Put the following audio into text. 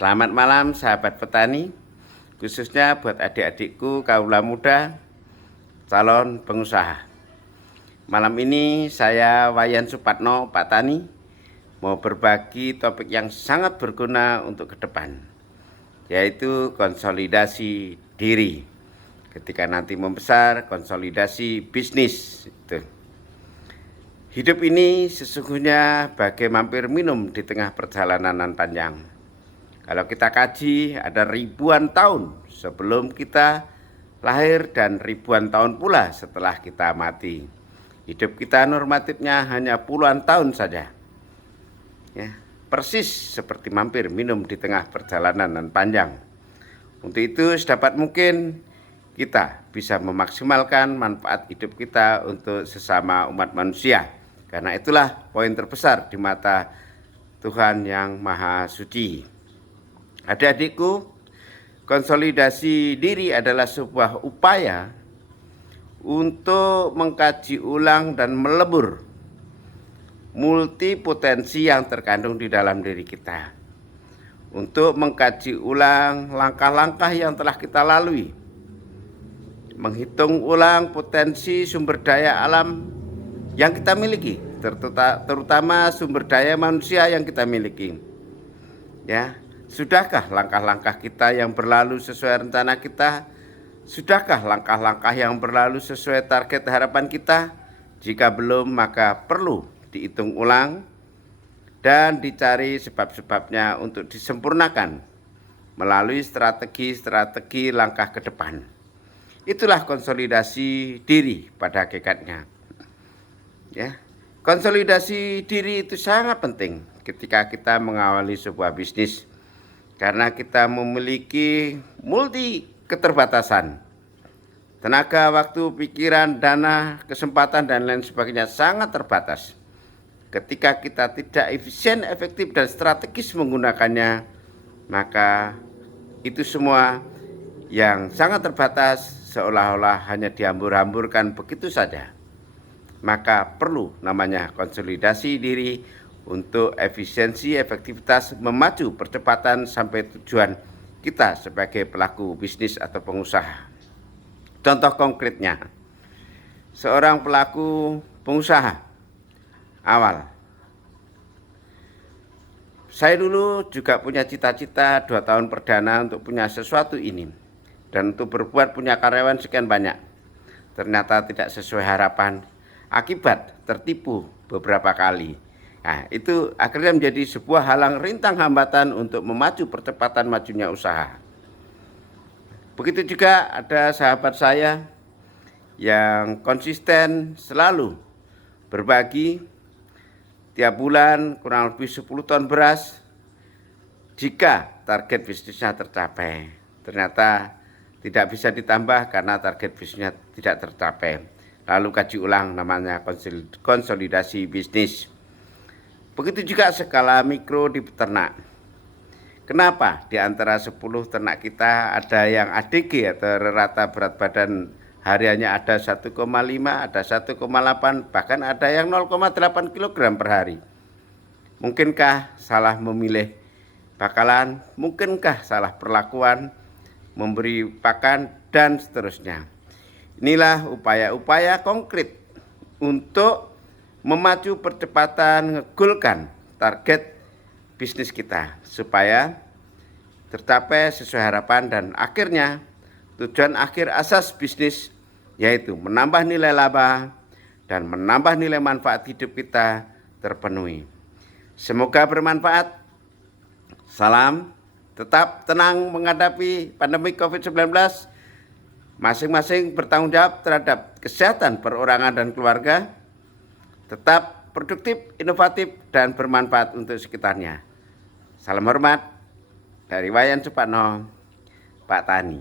Selamat malam sahabat petani, khususnya buat adik-adikku kaula muda, calon pengusaha. Malam ini saya Wayan Supatno, Pak Tani, mau berbagi topik yang sangat berguna untuk ke depan, yaitu konsolidasi diri. Ketika nanti membesar, konsolidasi bisnis. Hidup ini sesungguhnya bagai mampir minum di tengah perjalanan panjang. Kalau kita kaji, ada ribuan tahun sebelum kita lahir dan ribuan tahun pula setelah kita mati. Hidup kita normatifnya hanya puluhan tahun saja. Ya, persis seperti mampir minum di tengah perjalanan yang panjang. Untuk itu sedapat mungkin kita bisa memaksimalkan manfaat hidup kita untuk sesama umat manusia. Karena itulah poin terbesar di mata Tuhan yang Maha Suci. Adik-adikku, konsolidasi diri adalah sebuah upaya untuk mengkaji ulang dan melebur multipotensi yang terkandung di dalam diri kita. Untuk mengkaji ulang langkah-langkah yang telah kita lalui. Menghitung ulang potensi sumber daya alam yang kita miliki, terutama sumber daya manusia yang kita miliki. Ya, sudahkah langkah-langkah kita yang berlalu sesuai rencana kita? Sudahkah langkah-langkah yang berlalu sesuai target harapan kita? Jika belum, maka perlu dihitung ulang dan dicari sebab-sebabnya untuk disempurnakan melalui strategi-strategi langkah ke depan. Itulah konsolidasi diri pada hakikatnya. Ya, konsolidasi diri itu sangat penting ketika kita mengawali sebuah bisnis. Karena kita memiliki multi keterbatasan. Tenaga, waktu, pikiran, dana, kesempatan, dan lain sebagainya sangat terbatas. Ketika kita tidak efisien, efektif, dan strategis menggunakannya, maka itu semua yang sangat terbatas seolah-olah hanya dihambur-hamburkan begitu saja. Maka perlu namanya konsolidasi diri untuk efisiensi, efektivitas, memacu percepatan sampai tujuan kita sebagai pelaku bisnis atau pengusaha. Contoh konkretnya, seorang pelaku pengusaha awal. Saya dulu juga punya cita-cita 2 tahun perdana untuk punya sesuatu ini. Dan untuk berbuat punya karyawan sekian banyak. Ternyata tidak sesuai harapan, akibat tertipu beberapa kali. Nah, itu akhirnya menjadi sebuah halang rintang hambatan untuk memacu percepatan majunya usaha. Begitu juga ada sahabat saya yang konsisten selalu berbagi tiap bulan kurang lebih 10 ton beras jika target bisnisnya tercapai. Ternyata tidak bisa ditambah karena target bisnisnya tidak tercapai. Lalu kaji ulang, namanya konsolidasi bisnis. Begitu juga skala mikro di peternak. Kenapa di antara 10 ternak kita ada yang ADG atau rata berat badan hariannya ada 1,5, ada 1,8, bahkan ada yang 0,8 kg per hari. Mungkinkah salah memilih bakalan, mungkinkah salah perlakuan, memberi pakan, dan seterusnya. Inilah upaya-upaya konkret untuk memacu percepatan, ngegolkan target bisnis kita supaya tercapai sesuai harapan dan akhirnya tujuan akhir asas bisnis yaitu menambah nilai laba dan menambah nilai manfaat hidup kita terpenuhi. Semoga bermanfaat. Salam, tetap tenang menghadapi pandemi COVID-19. Masing-masing bertanggung jawab terhadap kesehatan perorangan dan keluarga. Tetap produktif, inovatif, dan bermanfaat untuk sekitarnya. Salam hormat dari Wayan Supatno, Pak Tani.